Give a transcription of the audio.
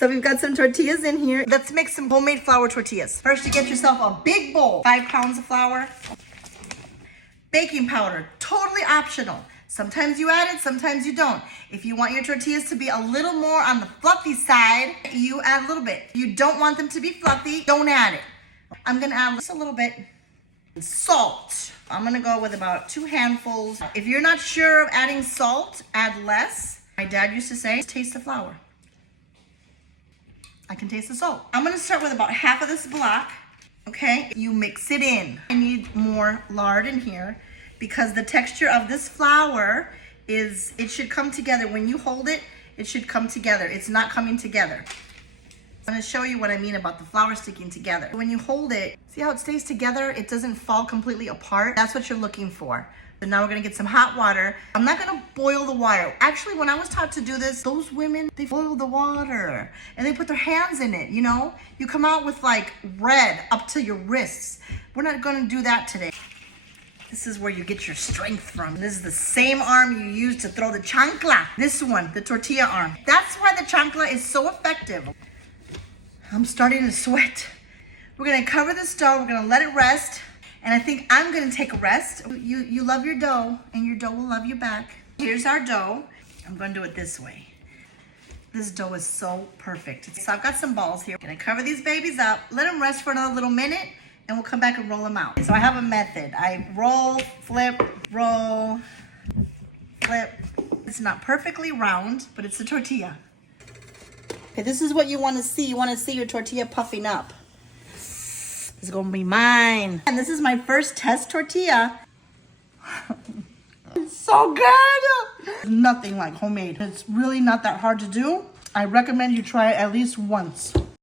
So we've got some tortillas in here. Let's make some homemade flour tortillas. First, you get yourself a big bowl, 5 pounds of flour. Baking powder, totally optional. Sometimes you add it, sometimes you don't. If you want your tortillas to be a little more on the fluffy side, you add a little bit. If you don't want them to be fluffy, don't add it. I'm gonna add just a little bit. Salt. I'm gonna go with about 2 handfuls. If you're not sure of adding salt, add less. My dad used to say, taste the flour. I can taste the salt. I'm gonna start with about half of this block, okay? You mix it in. I need more lard in here because the texture of this flour it should come together. When you hold it, it should come together. It's not coming together. I'm gonna show you what I mean about the flour sticking together. When you hold it, see how it stays together? It doesn't fall completely apart. That's what you're looking for. So now we're gonna get some hot water. I'm not gonna boil the water. Actually, when I was taught to do this, those women, they boil the water and they put their hands in it, you know? You come out with like red up to your wrists. We're not gonna do that today. This is where you get your strength from. This is the same arm you use to throw the chancla. This one, the tortilla arm. That's why the chancla is so effective. I'm starting to sweat. We're gonna cover the dough, we're gonna let it rest, and I think I'm gonna take a rest. You love your dough, and your dough will love you back. Here's our dough. I'm gonna do it this way. This dough is so perfect. So I've got some balls here. I'm gonna cover these babies up, let them rest for another little minute, and we'll come back and roll them out. So I have a method. I roll, flip, roll, flip. It's not perfectly round, but it's a tortilla. Okay, this is what you want to see. You want to see your tortilla puffing up. This is going to be mine. And this is my first test tortilla. It's so good. Nothing like homemade. It's really not that hard to do. I recommend you try it at least once.